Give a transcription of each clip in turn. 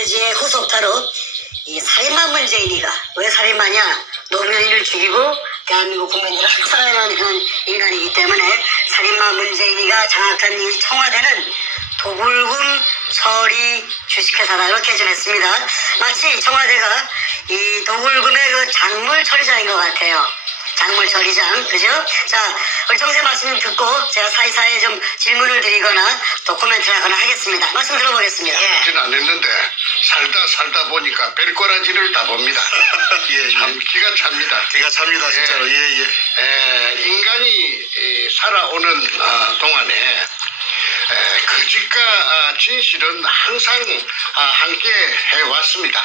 메시지의 후속타로 이 살인마 문재인이가 왜 살인마냐? 노무현을 죽이고 대한민국 국민들을 학살하는 그런 인간이기 때문에 살인마 문재인이가 장악한 이 청와대는 도굴금 처리 주식회사다 이렇게 전했습니다. 마치 청와대가 이 도굴금의 그 작물 처리장인 것 같아요. 작물 처리장, 그죠? 자, 우리 정세 말씀 듣고 제가 사이사이에 좀 질문을 드리거나 또 코멘트를 하거나 하겠습니다. 말씀 들어보겠습니다. 예. 그는 안 했는데 살다 보니까 별꼬라지를 다 봅니다. 예, 참 기가 찹니다. 기가 찹니다, 진짜로. 인간이 살아오는 동안에 거짓과 진실은 항상 함께 해왔습니다.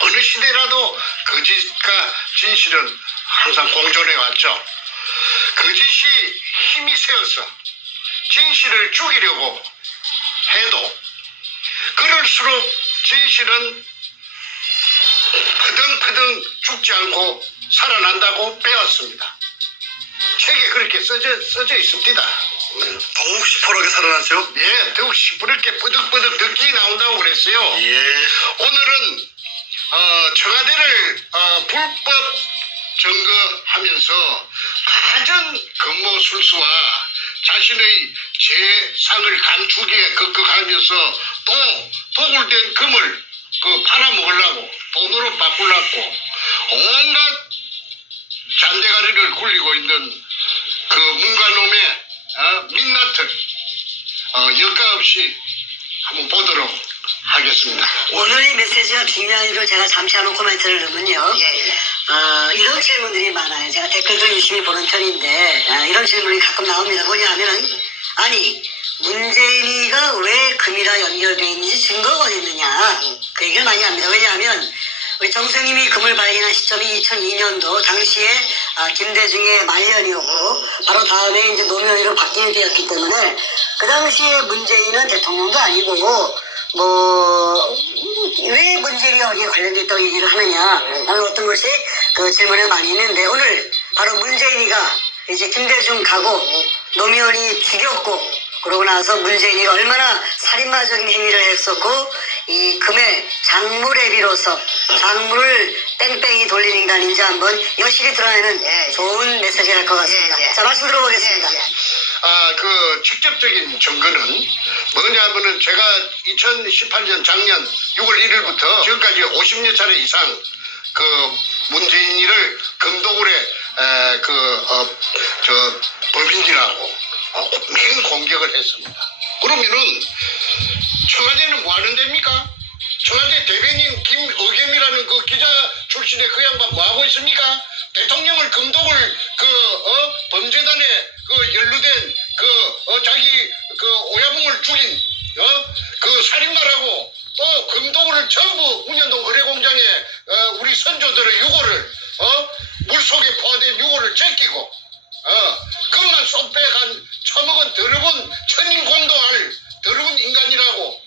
어느 시대라도 거짓과 진실은 항상 공존해 왔죠. 거짓이 힘이 세어서 진실을 죽이려고 해도 그럴수록 진실은 퍼덩퍼덩 죽지 않고 살아난다고 배웠습니다. 책에 그렇게 써져 있습니다. 더욱 시퍼렇게 살아났죠? 예, 더욱 시퍼렇게 뿌득뿌득 듣기 나온다고 그랬어요. 예. 오늘은 청와대를 불법 점거하면서 가진 근무술수와 자신의 재산을 감추기에 급급하면서 또 도굴된 금을 팔아먹으려고 돈으로 바꾸려고 온갖 잔대가리를 굴리고 있는 그 문관놈의 민낯을 여과 없이 한번 보도록 하겠습니다. 오늘의 메시지가 중요한 이유를 제가 잠시 하는 코멘트를 넣으면요. 이런 질문들이 많아요. 제가 댓글도 열심히 보는 편인데 이런 질문이 가끔 나옵니다. 뭐냐 하면은 아니 문재인이가 왜 금이라 연결되어 있는지 증거가 어디 있느냐 그 얘기를 많이 합니다. 왜냐하면 우리 정수님이 금을 발견한 시점이 2002년도 당시에 김대중의 말년이었고 바로 다음에 이제 노무현으로 바뀌는 때였기 때문에 그 당시에 문재인은 대통령도 아니고 왜 문재인이 여기에 관련돼 있다고 얘기를 하느냐 하는 어떤 것이 그 질문에 많이 있는데 오늘 바로 문재인이가 이제 김대중 가고 노무현이 죽였고 그러고 나서 문재인이가 얼마나 살인마적인 행위를 했었고 이 금의 작물에 비로소 작물을 뺑뺑이 돌린 인간인지 한번 여실히 드러내는 좋은 메시지가 될 것 같습니다. 자, 말씀 들어보겠습니다. 그 직접적인 증거는 뭐냐면은 제가 2018년 작년 6월 1일부터 지금까지 50여 차례 이상 그 문재인이를 금도굴에 법인지라고 맹 공격을 했습니다. 그러면은 청와대는 뭐 하는 데입니까? 청와대 대변인 김의겸이라는 그 기자 출신의 그 양반 뭐 하고 있습니까? 대통령을 금독을 범죄단에 연루된 자기 오야붕을 죽인 그 살인마라고 또 금독을 전부 문현동 거래공장에 우리 선조들의 유고를 물속에 포화된 유고를 제끼고 금만 쏙 빼간 처먹은 더러운 천인공도할 더러운 인간이라고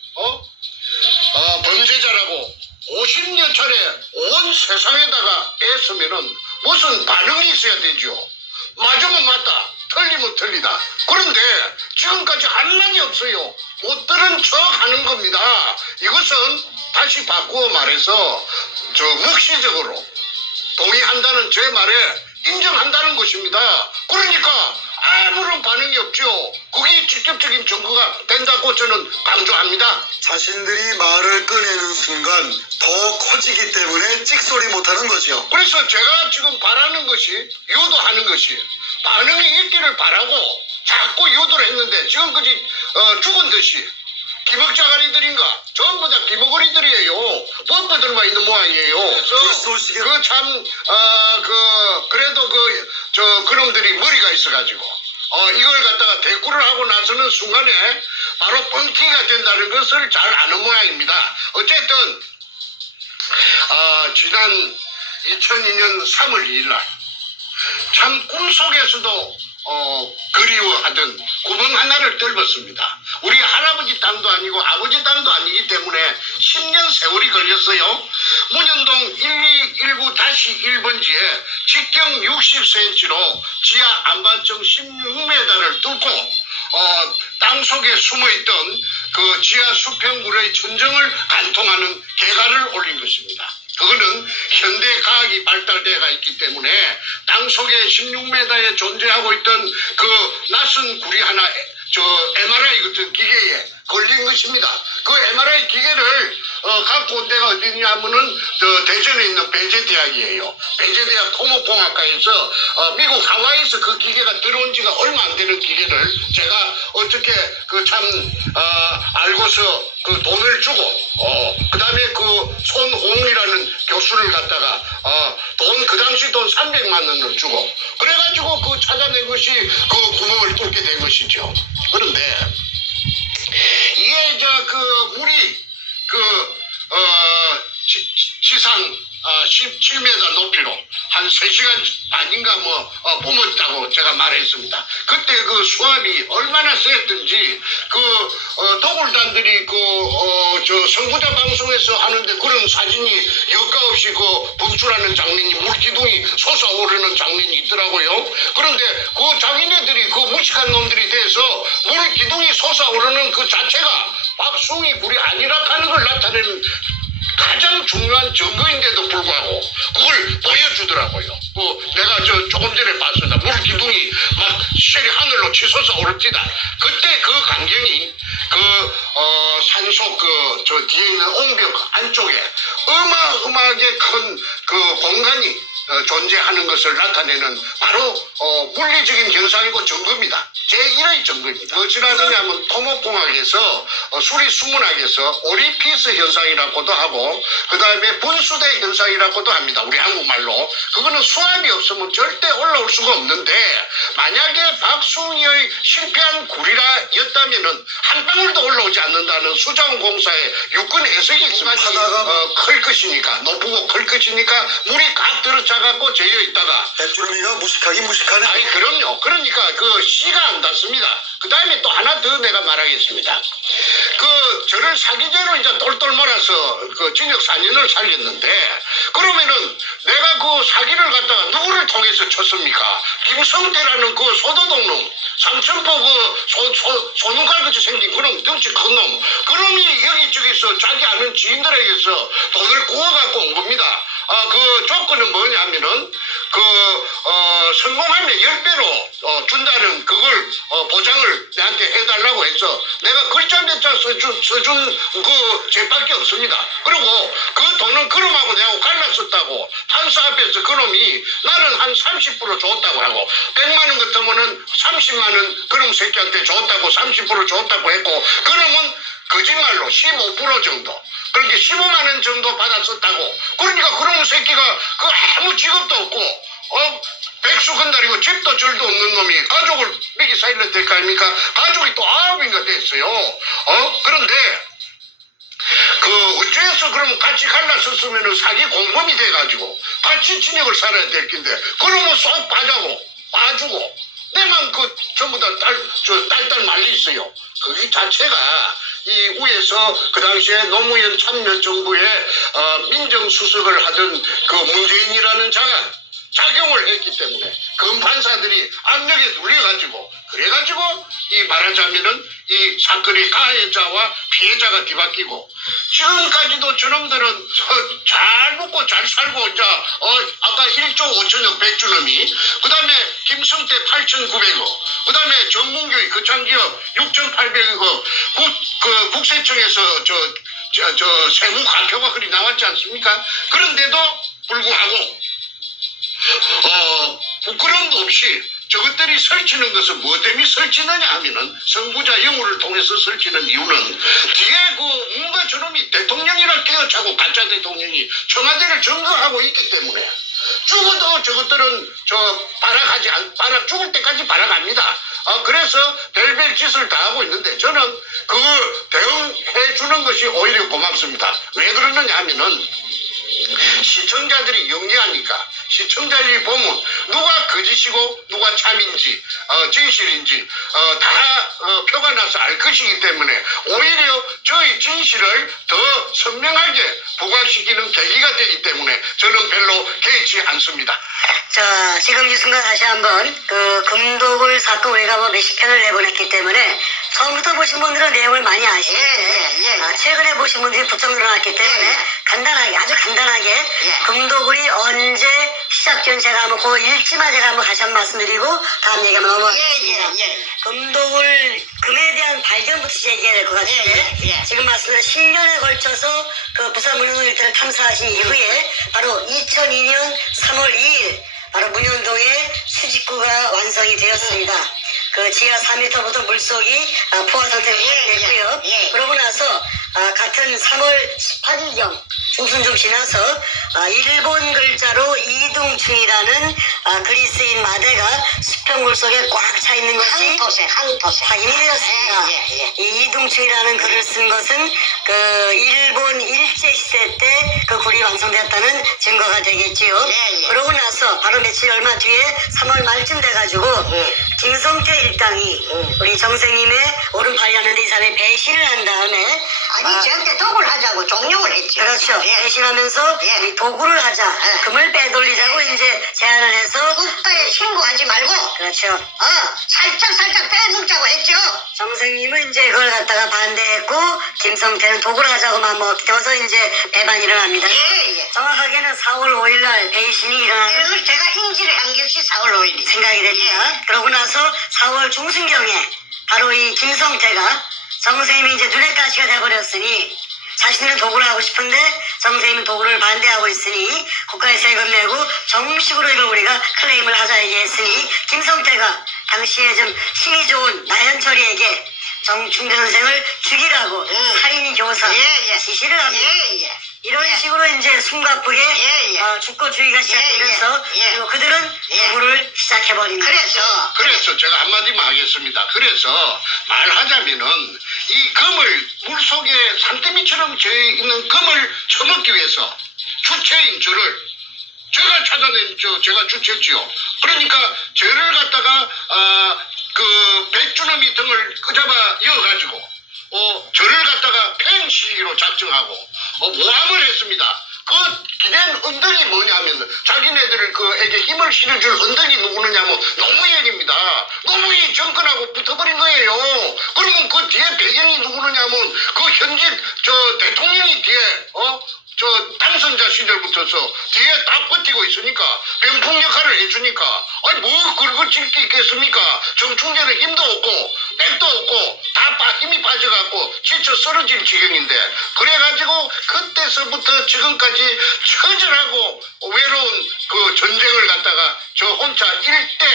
범죄자라고 50여 차례 온 세상에다가 애쓰면은 무슨 반응이 있어야 되죠. 맞으면 맞다, 틀리면 틀리다. 그런데 지금까지 한마디 없어요. 못 들은 척 하는 겁니다. 이것은 다시 바꾸어 말해서 묵시적으로 동의한다는 제 말에 인정한다는 것입니다. 그러니까 아무런 반응이 없죠. 그게 직접적인 증거가 된다고 저는 강조합니다. 자신들이 말을 꺼내는 순간 더 커지기 때문에 찍소리 못하는 거죠. 그래서 제가 지금 바라는 것이 유도하는 것이 반응이 있기를 바라고 자꾸 유도를 했는데 지금까지 죽은 듯이 기먹자가리들인가 전부 다 기먹거리들이에요. 범퍼들만 있는 모양이에요. 그래도 그놈들이 머리가 있어가지고 이걸 갖다가 대꾸를 하고 나서는 순간에 바로 뻥튀기가 된다는 것을 잘 아는 모양입니다. 어쨌든 지난 2002년 3월 2일날 참 꿈속에서도 그리워하던 구멍 하나를 뚫었습니다. 우리 할아버지 땅도 아니고 아버지 땅도 아니기 때문에 10년 세월이 걸렸어요. 문현동 1219-1번지에 직경 60cm로 지하 안반층 16m를 뚫고 땅속에 숨어있던 그 지하 수평물의 천정을 관통하는 계가를 올린 것입니다. 그거는 현대 과학이 발달되어 있기 때문에 땅속에 16m에 존재하고 있던 그 낯선 구리 하나, MRI 같은 기계에 걸린 것입니다. 그 MRI 기계를 갖고 온 데가 어디냐면은 대전에 있는 배재대학이에요. 배재대학 토목공학과에서 미국 하와이에서 그 기계가 들어온 지가 얼마 안 되는 기계를 제가 어떻게 알고서 그 돈을 주고 그 다음에 그 손홍이라는 교수를 갖다가 그 당시 돈 300만 원을 주고 그래가지고 그 찾아낸 것이 그 구멍을 뚫게 된 것이죠. 그런데 이게 그 물이 지상 17m 높이로 한 3시간 반인가 뿜었다고 제가 말했습니다. 그때 그 수압이 얼마나 셌든지 도굴단들이 선구자 방송에서 하는데 그런 사진이 여과 없이 분출하는 장면이 물기둥이 솟아오르는 장면이 있더라고요. 그런데 그 자기네들이 무식한 놈들이 돼서 물기둥이 솟아오르는 그 자체가 박숭이 불이 아니라 하는 걸 나타내는 가장 중요한 증거인데도 불구하고 그걸 보여주더라고요. 내가 조금 전에 봤습니다. 물기둥이 막 쉘이 하늘로 치솟아 오릅니다. 그때 그 광경이 산속 뒤에 있는 옹벽 안쪽에 어마어마하게 큰 공간이 존재하는 것을 나타내는 바로 물리적인 현상이고 증거입니다. 제1의 증거입니다. 무엇이라느냐면 토목공학에서 수리수문학에서 오리피스 현상이라고도 하고 그 다음에 분수대 현상이라고도 합니다. 우리 한국말로. 그거는 수압이 없으면 절대 올라올 수가 없는데 만약에 박숭이의 실패한 구리라였다면은 한 방울도 올라오지 않는다는 수자원공사의 육군 해석이 있어가지고 클 것이니까 높고 클 것이니까 물이 각 들어차갖고 재여 있다가 뱃주름이가 무식하긴 무식하네. 아니 그럼요. 그러니까 씨가 안 닿습니다. 그 다음에 또 하나 더 내가 말하겠습니다. 저를 사기죄로 이제 똘똘 몰아서 징역 4년을 살렸는데 그러면은 내가 사기를 갖다가 누구를 통해서 쳤습니까? 김성태라는 소도동놈 삼천포 소눈깔같이 생긴 그놈 덩치 큰 놈 그놈이 여기저기서 자기 아는 지인들에게서 돈을 구워갖고 온 겁니다. 조건은 뭐냐면은 성공하면 10배로 준다는 그걸 보장을 내한테 해달라고 해서 내가 글자 몇 자 써준 죄밖에 없습니다. 그리고 그 돈은 그놈하고 내하고 갈랐었다고 판사 앞에서 그놈이 나는 한 30% 줬다고 하고 100만 원 같으면은 30만 원 그놈 새끼한테 줬다고 30% 줬다고 했고 그놈은 거짓말로 15% 정도 그렇게 15만 원 정도 받았었다고. 그러니까 그런 새끼가 아무 직업도 없고 백수 건달이고 집도 절도 없는 놈이 가족을 미기 살려야 될 거 아닙니까? 가족이 또 9인가 됐어요. 그런데 어째서 그러면 같이 갈라섰으면 사기 공범이 돼가지고 같이 진역을 살아야 될 텐데 그러면 쏙 봐주고 내만 전부 다 딸딸 말리 있어요. 그게 자체가 이 위에서 그 당시에 노무현 참여정부의 민정수석을 하던 문재인이라는 자가 작용을 했기 때문에 검판사들이 압력에 눌려가지고 그래가지고 말하자면은 이 사건의 가해자와 피해자가 뒤바뀌고 지금까지도 저놈들은 잘 먹고 잘 살고 아까 1조 5천억 백주놈이 그 다음에 김성태 8,900억 그 다음에 정문교의 거창기업 6,800억 국세청에서 세무 과표가 그리 나왔지 않습니까? 그런데도 불구하고 부끄러움도 없이 저것들이 설치는 것은 무엇 때문에 설치느냐 하면은 선구자 영우를 통해서 설치는 이유는 뒤에 뭔가 저놈이 대통령이라 깨어차고 가짜 대통령이 청와대를 점거하고 있기 때문에 죽어도 저것들은 죽을 때까지 발악합니다. 그래서 별별 짓을 다 하고 있는데 저는 그걸 대응해 주는 것이 오히려 고맙습니다. 왜 그러느냐 하면은 시청자들이 영리하니까 시청자들이 보면 누가 거짓이고 누가 참인지 진실인지 다 표가 나서 알 것이기 때문에 오히려 저희 진실을 더 선명하게 부각시키는 계기가 되기 때문에 저는 별로 개의치 않습니다. 자, 지금 이 순간 다시 한번 그 금도굴 사건 우리가 뭐 몇십 편을 내보냈기 때문에 처음부터 보신 분들은 내용을 많이 아시는데 최근에 보신 분들이 부쩍 늘어났기 때문에 간단하게 아주 간단하게 금도굴이 언제 시작된 제가 한번 그 일지만 제가 한번 다시 한번 말씀드리고 다음 얘기 한번 넘어가겠습니다. 금도굴 금에 대한 발견부터 얘기해야 될 것 같은데 지금 말씀드린 10년에 걸쳐서 그 부산 문현동 일대를 탐사하신 이후에 바로 2002년 3월 2일 바로 문현동에 수직구가 완성이 되었습니다. 그 지하 4m부터 물속이 포화 상태로 됐고요. 그러고 나서 같은 3월 18일경 중순 좀 지나서 일본 글자로 이둥충이라는 그리스인 마대가 수평물 속에 꽉 차 있는 것이 항토색. 확인이 되었습니다. 이 이둥충이라는 글을 쓴 것은 그 일본 일제시대 때 그 굴이 완성되었다는 증거가 되겠지요. 그러고 나서 바로 며칠 얼마 뒤에 3월 말쯤 돼가지고 김성태 일당이 우리 정생님의 오른팔이 하는데 이 사람이 배신을 한 다음에 아니 저한테 도굴 하자고 종용을 했죠. 그렇죠. 배신하면서 우리 도굴을 하자. 금을 빼돌리자고 이제 제안을 해서 국가에 신고하지 말고 그렇죠. 살짝 빼먹자고 했죠. 정생님은 이제 그걸 갖다가 반대했고 김성태는 도굴 하자고만 뭐 기대어서 이제 배반이 일어납니다. 정확하게는 4월 5일 날 배신이 일어나는 그걸 제가 인지를 한 것이 4월 5일이 생각이 됩니다. 그러고 나서 4월 중순경에 바로 이 김성태가 정선생님이 이제 눈에 가시가 돼버렸으니 자신은 도굴을 하고 싶은데 정선생님은 도굴을 반대하고 있으니 국가에 세금 내고 정식으로 이걸 우리가 클레임을 하자 얘기했으니 김성태가 당시에 좀 힘이 좋은 나현철이에게 정충대 선생을 죽이라고 살인 교사 지시를 합니다. 이런 식으로 이제 숨가쁘게 죽고주의가 시작되면서 그리고 그들은 도굴을 시작해버립니다. 그래서 제가 한마디만 하겠습니다. 그래서 말하자면은 이 금을 물속에 산더미처럼 져 있는 금을 쳐먹기 위해서 주체인 저를 제가 찾아낸 제가 주체지요. 그러니까 저를 갖다가 그 백주놈이 등을 끄잡아 이어가지고 저를 갖다가 팽시기로 작정하고 모함을 했습니다. 그 기댄 언덕이 뭐냐면 자기네들을 그에게 힘을 실어줄 언덕이 누구느냐면 노무현입니다. 노무현이 정권하고 붙어버린 거예요. 그러면 그 뒤에 배경이 누구느냐면 그 현직 대통령이 뒤에 당선자 시절부터서 뒤에 딱 버티고 있으니까 병풍 역할을 해주니까 아니 뭐 긁어질 게 있겠습니까? 정충재는 힘도 없고 백도 없고 다 힘이 빠져갖고 지쳐 쓰러질 지경인데 그래가지고 그때서부터 지금까지 처절하고 외로운 그 전쟁을 갖다가 저 혼자 일대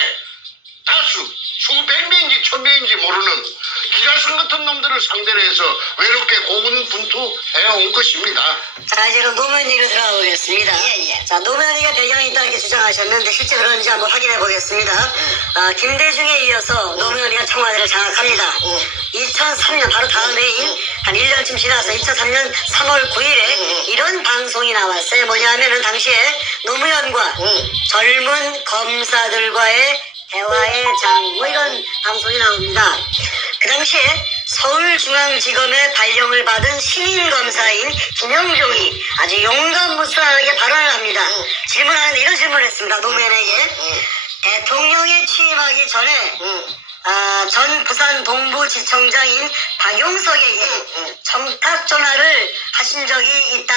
다수 수백 명인지 천 명인지 모르는 기라성 같은 놈들을 상대로 해서 외롭게 고군분투해온 것입니다. 자, 이제 그럼 노무현 얘기로 들어가 보겠습니다. 자, 노무현이가 배경이 있다 이렇게 주장하셨는데 실제 그런지 한번 확인해 보겠습니다. 김대중에 이어서 노무현이가 청와대를 장악합니다. 2003년 바로 다음 해인 한 1년쯤 지나서 2003년 3월 9일에 이런 방송이 나왔어요. 뭐냐면은 당시에 노무현과 젊은 검사들과의 대화의 장, 뭐 이런 방송이 나옵니다. 그 당시에 서울중앙지검의 발령을 받은 신인검사인 김영종이 아주 용감무술하게 발언을 합니다. 질문하는데 이런 질문을 했습니다. 노무현에게. 대통령에 취임하기 전에 전 부산 동부지청장인 박용석에게 청탁 전화를 하신 적이 있다.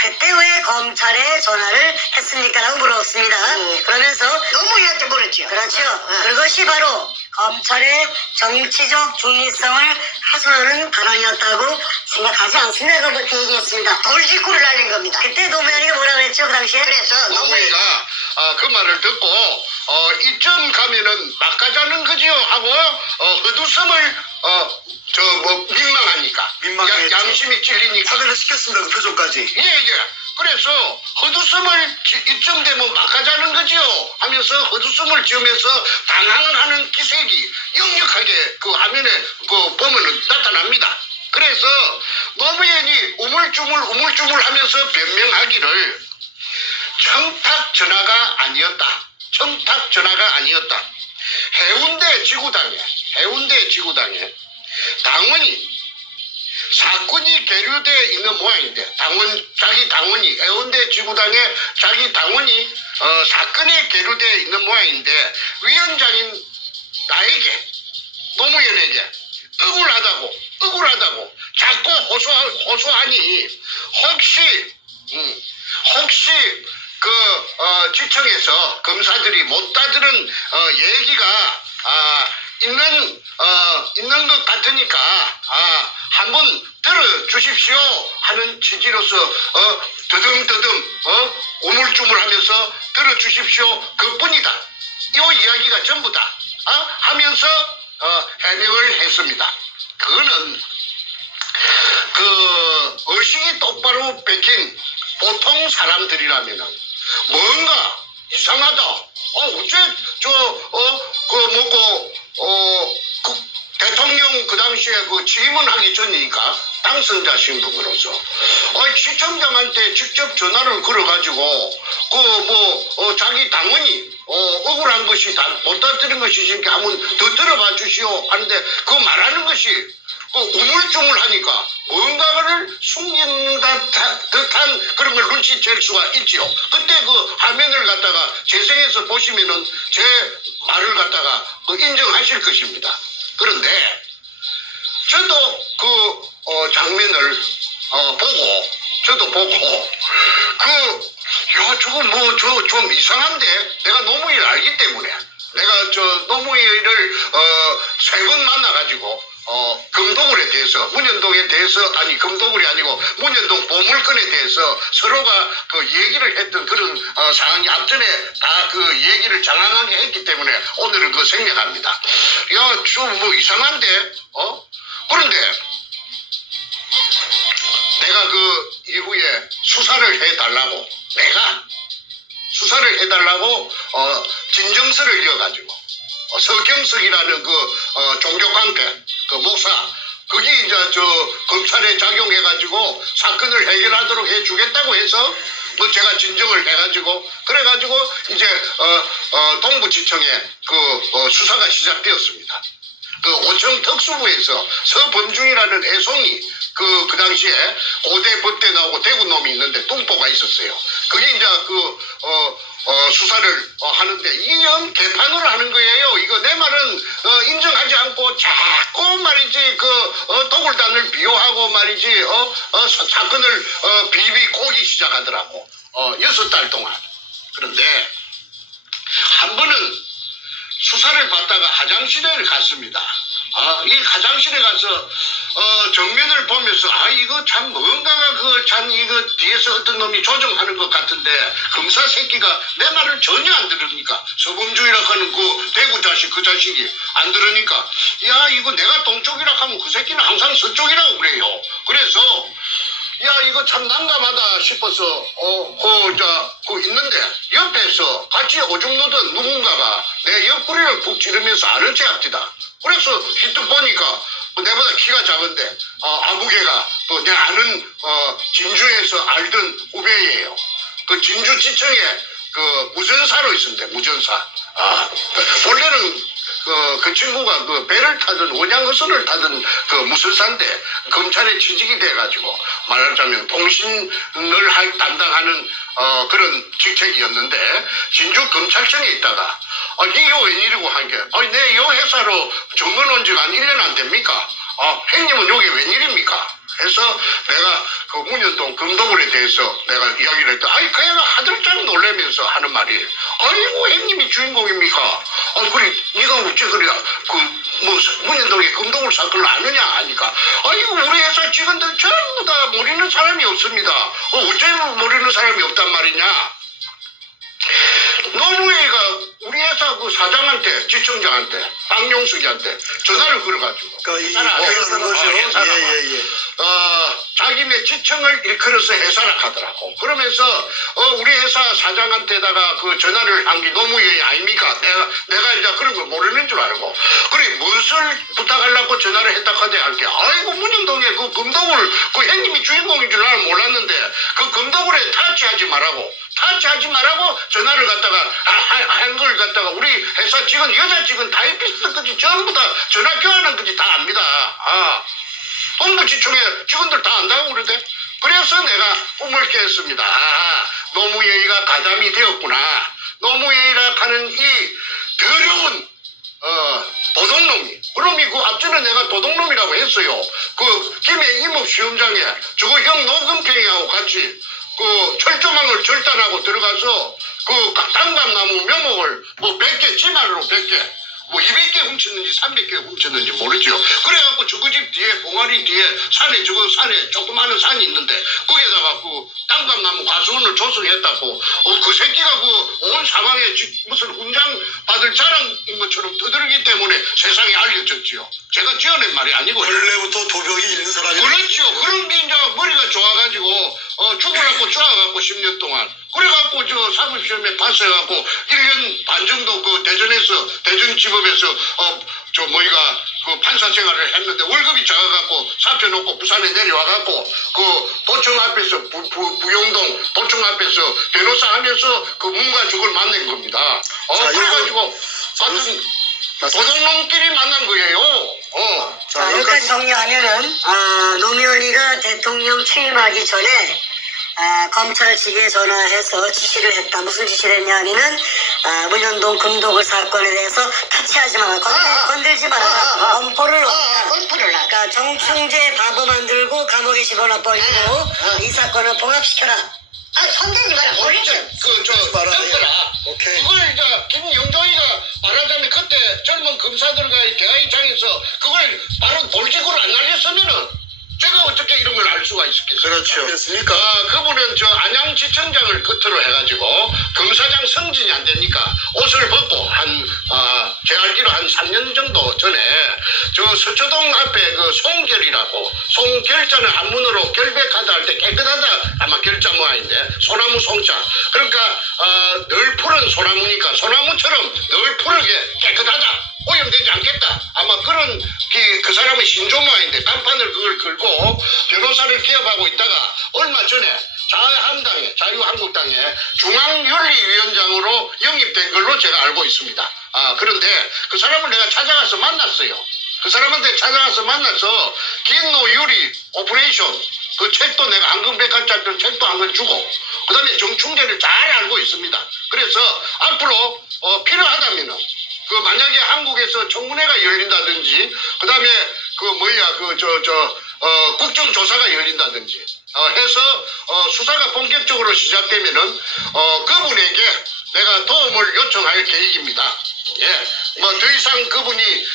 그때 왜 검찰에 전화를 했습니까? 라고 물었습니다. 그러면서 노무현한테 물었죠. 그렇죠. 그것이 바로 검찰의 정치적 중립성을 훼손하는 발언이었다고 생각하지 않습니다. 그렇게 얘기했습니다. 돌직구를 날린 겁니다. 그때 노무현이가 뭐라 그랬죠? 그 당시에? 그래서 노무현이가 그 말을 듣고 이쯤 가면은 막 가자는 거지요 하고 헛웃음을 민망하니까 민망했죠. 양심이 찔리니까 확인을 시켰습니다. 그 표정까지. 그래서 헛웃음을 이쯤 되면 막 가자는 거지요 하면서 헛웃음을 지으면서 당황하는 기색이 역력하게 그 화면에 보면은 나타납니다. 그래서 노무현이 우물쭈물 하면서 변명하기를 청탁 전화가 아니었다. 청탁 전화가 아니었다. 해운대 지구당에 당원이 사건이 계류되어 있는 모양인데 자기 당원이 해운대 지구당에 자기 당원이 사건에 계류되어 있는 모양인데 위원장인 나에게 노무현에게 억울하다고 자꾸 호소하니 혹시 그 지청에서 검사들이 못 따들은 얘기가 있는 것 같으니까 한번 들어주십시오 하는 취지로서 더듬 우물쭈물하면서 들어주십시오 그뿐이다. 이 이야기가 전부 다 하면서 해명을 했습니다. 그거는 그 의식이 똑바로 베낀 보통 사람들이라면은 뭔가 이상하다. 어째 대통령 그 당시에 그 취임하기 전이니까 당선자 신분으로서 시청장한테 직접 전화를 걸어가지고 자기 당원이 억울한 것이 못 따뜨린 것이지 한번 더 들어봐 주시오 하는데 그 말하는 것이 우물쭈물하니까 뭔가를 숨긴 듯한 그런 걸 눈치챌 수가 있지요. 그때 그 화면을 갖다가 재생해서 보시면은 제 말을 갖다가 인정하실 것입니다. 그런데 저도 그 장면을 보고 저거 좀 이상한데 내가 노무현을 알기 때문에 내가 노무현을 3번 만나가지고 금도굴에 대해서 문현동에 대해서 금도굴이 아니고 문현동 보물건에 대해서 서로가 그 얘기를 했던 그런 상황이 앞전에 다 그 얘기를 장황하게 했기 때문에 오늘은 그 생략합니다. 좀 이상한데 그런데 내가 그 이후에 수사를 해달라고 진정서를 이어가지고 서경석이라는 그 종교관계 그 목사 거기 이제 검찰에 작용해가지고 사건을 해결하도록 해주겠다고 해서 제가 진정을 해가지고 그래가지고 이제 동부지청에 그 수사가 시작되었습니다. 그 오청 특수부에서 서범중이라는 애송이 그 당시에 고대 법대 나오고 대구 놈이 있는데 뚱보가 있었어요. 그게 이제 수사를 하는데 이게 영 개판으로 하는 거예요. 이거 내 말은 인정하지 않고 자꾸 말이지 도굴단을 비호하고 말이지 사건을 비비 꼬기 시작하더라고. 6달 동안. 그런데 한 번은 수사를 받다가 화장실에 갔습니다. 이 화장실에 가서 정면을 보면서 이거 참 뭔가가 이거 뒤에서 어떤 놈이 조정하는 것 같은데 검사 새끼가 내 말을 전혀 안 들으니까 서범주의라고 하는 그 대구 자식 그 자식이 안 들으니까 이거 내가 동쪽이라고 하면 그 새끼는 항상 서쪽이라고 그래요. 그래서 이거 참 난감하다 싶어서 있는데 옆에서 같이 오줌 누던 누군가가 내 옆구리를 푹 찌르면서 아는 체 합디다. 그래서 히트 보니까 내보다 키가 작은데 아무개가 내 아는 진주에서 알던 후배예요. 그 진주지청에 그 무전사로 있습니다. 무전사. 원래는 그 친구가 그 배를 타든 원양어선을 타든 그 무술사인데 검찰에 취직이 돼가지고 말하자면 통신을 담당하는 그런 직책이었는데 진주 검찰청에 있다가 이게 웬일이고 한 게 내 요 회사로 정문 온 지가 한 1년 안 됩니까? 형님은 요게 웬일입니까? 해서 내가 그 문현동 금도굴에 대해서 내가 이야기를 했다. 그 애가 하들짝 놀라면서 하는 말이 아이고 형님이 주인공입니까? 그래 네가 어째 그래 문현동의 금도굴 사건을 아느냐 하니까 아이고 우리 회사 직원들 전부 다 모르는 사람이 없습니다. 어째 모르는 사람이 없단 말이냐? 노무현이가 우리 회사 그 사장한테, 지청장한테, 박용석이한테 전화를 걸어가지고. 그러니까 이 회사라, 회사는 거죠. 회사라. 예. 자기네 지청을 일컬어서 회사라 하더라고. 그러면서 우리 회사 사장한테다가 그 전화를 한 게 너무 예의 아닙니까? 내가 이제 그런 걸 모르는 줄 알고. 그래 무엇을 부탁하려고 전화를 했다 하대 할게. 아이고 문영동에 그 금도굴 그 형님이 주인공인 줄 나는 몰랐는데 그 금도굴에 타치하지 말라고 전화를 갖다가 한 걸 갖다가 우리 회사 직원 여자 직원 타이피스트까지 전부 다 전화 교환한 거지 다 압니다. 동부지청에 직원들 다 안다고 그러대. 그래서 내가 꿈을 깼습니다. 노무현이가 가담이 되었구나. 노무현이라 하는 이 더러운 도둑놈이. 그럼이 그 앞전에 내가 도둑놈이라고 했어요. 그 김해 임업시험장에 저거 형 노금평이하고 같이 그 철조망을 절단하고 들어가서 그 단감나무 묘목을 뭐 100개 지말로 100개 뭐 200개 훔쳤는지 300개 훔쳤는지 모르죠. 그래갖고 저거 집 뒤에 봉아리 뒤에 산에 저거 산에 조그마한 산이 있는데 거기에다가 그 땅감나무 과수원을 조성했다고 그 새끼가 그 온 사방에 무슨 훈장 받을 자랑인 것처럼 떠들기 때문에 세상에 알려졌지요. 제가 지어낸 말이 아니고 원래부터 도벽이 있는 사람이 그렇죠. 그런 게 이제 머리가 좋아가지고 죽으라고 쪼아갖고 10년 동안 그래갖고 저 사법시험에 파스해갖고 1년 반 정도 그 대전지법에서 그 판사 생활을 했는데 월급이 작아갖고 사표 놓고 부산에 내려와갖고 그 도청 앞에서 부영동 도청 앞에서 변호사 하면서 그 문가죽을 만난 겁니다. 그래가지고 하여튼 도둑놈끼리 만난 거예요. 자, 여기까지 정리하면은 노무현이가 대통령 취임하기 전에 검찰 측에 전화해서 지시를 했다. 무슨 지시를 했냐면은 문현동 금도굴 사건에 대해서 타치하지 마라. 건들지 마라. 엄포를 그러니까 정충재 바보 만들고 감옥에 집어넣어버리고 이 사건을 봉합시켜라. 선대님 말아 모르죠. 떴더라. 오케이. 그걸 이제 김영도이가 말하자면 그때 젊은 검사들과 대화의장에서 그걸 바로 돌직구로 안 날렸으면은 제가 어떻게 이런 걸 알 수가 있었겠어요? 그렇죠. 그러니까 그분은 저 안양지청장을 끝으로 해가지고 검사장 승진이 안 되니까 옷을 벗고 제 알기로 한 3년 정도 전에 저 서초동 앞에 그 송결이라고 송결자는 한문으로 결백하다 할 때 깨끗하다 아마 결자 모양인데 소나무 송자 그러니까 늘 푸른 소나무니까 소나무처럼 늘 푸르게 깨끗하다. 오염되지 않겠다. 아마 그런 그 사람의 신조모인데 간판을 그걸 걸고 변호사를 기업하고 있다가 얼마 전에 자유한국당에 중앙윤리위원장으로 영입된 걸로 제가 알고 있습니다. 그런데 그 사람을 내가 찾아가서 만났어요. 그 사람한테 찾아가서 만나서 긴노유리 오퍼레이션 그 책도 내가 황금백화짜리 책도 한 권 주고 그 다음에 정충재를 잘 알고 있습니다. 그래서 앞으로 필요하다면은 그 만약에 한국에서 청문회가 열린다든지 그다음에 국정조사가 열린다든지 해서 수사가 본격적으로 시작되면은 그분에게 내가 도움을 요청할 계획입니다. 더 이상 그분이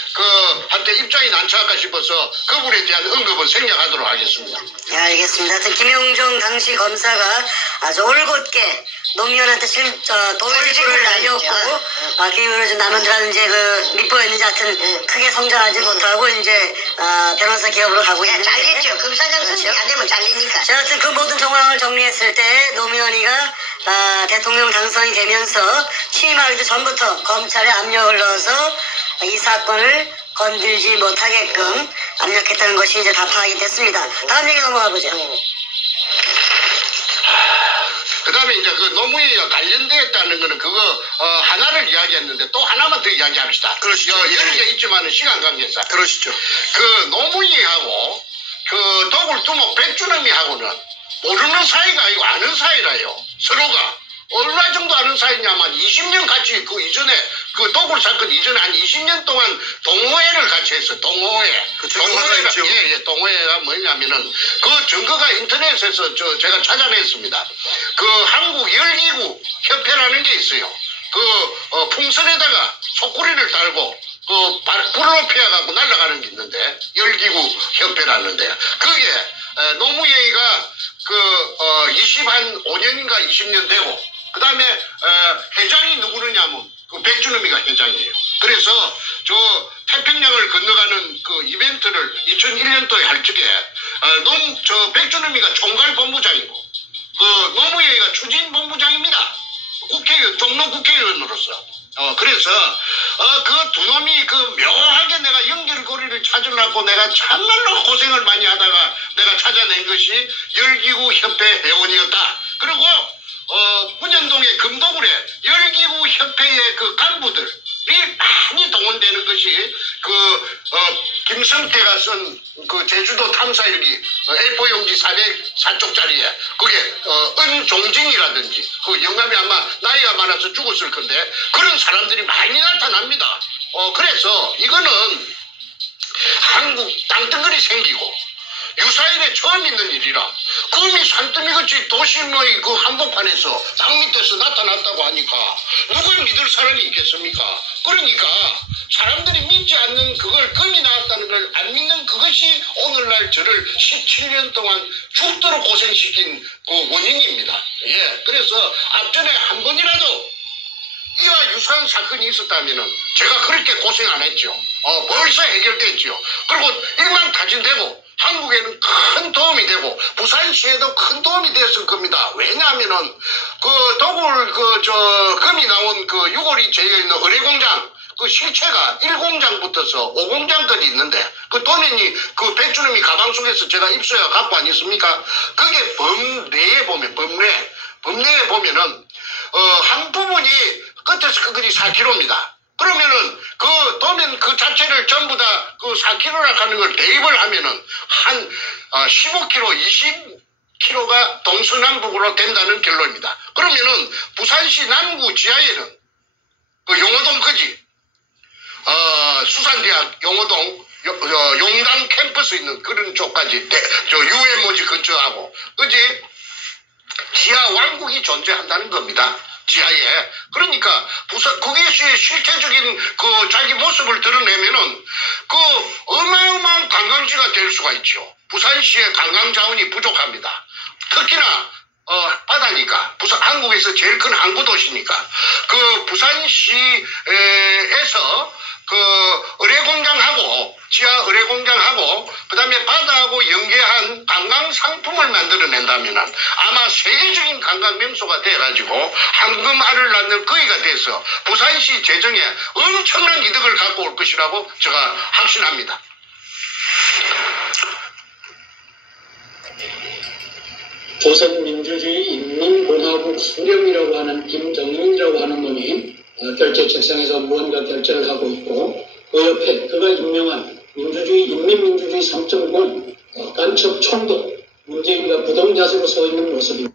한테 입장이 난처할까 싶어서 그분에 대한 언급은 생략하도록 하겠습니다. 네, 알겠습니다. 하여튼 김용정 당시 검사가 아주 올곧게 노무현한테 돌직구를 날렸고 그 이후로 좀 남원들하는 이제 그 밑보였는지 하여튼 크게 성장하지 못하고 이제 변호사 기업으로 가고 있는데 잘렸죠. 검사장 승진 안 되면 잘리니까. 자, 하여튼 그 모든 정황을 정리했을 때 노무현이가 대통령 당선이 되면서 취임하기도 전부터 검찰에 압력을 넣어서 이 사건을 건들지 못하게끔 압력했다는 것이 이제 다 파악이 됐습니다. 다음 얘기 넘어가 보죠. 그 다음에 이제 그 노무현이가 관련되었다는 거는 그거 하나를 이야기했는데 또 하나만 더 이야기합시다. 그러시죠. 여러 개 있지만은 시간 관계상. 그러시죠. 그 노무현이하고 그 도굴두목 백주놈이하고는 모르는 사이가 아니고 아는 사이라요. 서로가. 얼마 정도 아는 사이냐면 20년 같이 그 이전에 그 도굴 사건 이전에 한 20년 동안 동호회를 같이 했어요. 동호회. 동호회가 있죠. 동호회가 뭐냐면은 그 증거가 인터넷에서 제가 찾아냈습니다. 그 한국 열기구 협회라는 게 있어요. 그 풍선에다가 속구리를 달고 불로 피해갖고 날아가는 게 있는데 열기구 협회라는데 그게 노무현이가 25년인가 20년 되고 그 다음에 회장이 누구느냐면 그 백준엄이가 회장이에요. 그래서 저 태평양을 건너가는 그 이벤트를 2001년도에 할 적에 저 백준엄이가 총괄 본부장이고 그 노무현이가 추진 본부장입니다. 국회의원, 종로 국회의원으로서. 그래서 그 두 놈이 그 묘하게 내가 연결고리를 찾으려고 내가 참말로 고생을 많이 하다가 내가 찾아낸 것이 열기구 협회 회원이었다. 그리고 문현동의 금도굴에 열기구 협회의 그 간부들이 많이 동원되는 것이 김성태가 쓴 그 제주도 탐사일기 A4 용지 404쪽짜리에 그게 은종진이라든지 그 영감이 아마 나이가 많아서 죽었을 건데 그런 사람들이 많이 나타납니다. 그래서 이거는 한국 땅덩어리 생기고 유사일에 처음 있는 일이라 금이 산더미같이 도심의 그 한복판에서 땅 밑에서 나타났다고 하니까 누굴 믿을 사람이 있겠습니까? 그러니까 사람들이 믿지 않는 그걸 금이 나왔다는 걸 안 믿는 그것이 오늘날 저를 17년 동안 죽도록 고생시킨 그 원인입니다. 예, 그래서 앞전에 한 번이라도 이와 유사한 사건이 있었다면은 제가 그렇게 고생 안 했죠. 벌써 해결됐죠. 그리고 일망타진되고 한국에는 큰 도움이 되고 부산시에도 큰 도움이 됐을 겁니다. 왜냐하면은 그 도굴 금이 나온 그 유골이 제가 있는 의뢰공장 그 실체가 1공장부터서 5공장까지 있는데 그 도면이 그 백준엄이 가방 속에서 제가 입수해 갖고 안 있습니까? 그게 범례에 보면은 한 부분이 끝에서 끝까지 4km입니다. 그러면은 그 도면 그 자체를 전부 다 그 4km라 하는 걸 대입을 하면은 한 15km, 20km가 동서남북으로 된다는 결론입니다. 그러면은 부산시 남구 지하에는 그 용호동까지 수산대학 용호동 용당 캠퍼스 있는 그런 쪽까지 저 UMO지 근처하고 그지 지하 왕국이 존재한다는 겁니다. 지하에. 그러니까 그것이 실체적인 그 자기 모습을 드러내면은 그 어마어마한 관광지가 될 수가 있죠. 부산시의 관광 자원이 부족합니다. 특히나 바다니까 한국에서 제일 큰 항구 도시니까 그 부산시에서 그 의뢰공장하고 지하 의뢰공장하고 그다음에 바다하고 연계한 관광 상품을 만들어낸다면 아마 세계적인 관광 명소가 돼가지고 황금알을 낳는 거위가 돼서 부산시 재정에 엄청난 이득을 갖고 올 것이라고 제가 확신합니다. 조선민주주의 인민공화국 수령이라고 하는 김정인이라고 하는 놈이 결제 책상에서 무언가 결제를 하고 있고 그 옆에 그가 임명한 인민민주주의 3.0 간첩 총독 문재인과 부동자세로 서 있는 모습입니다.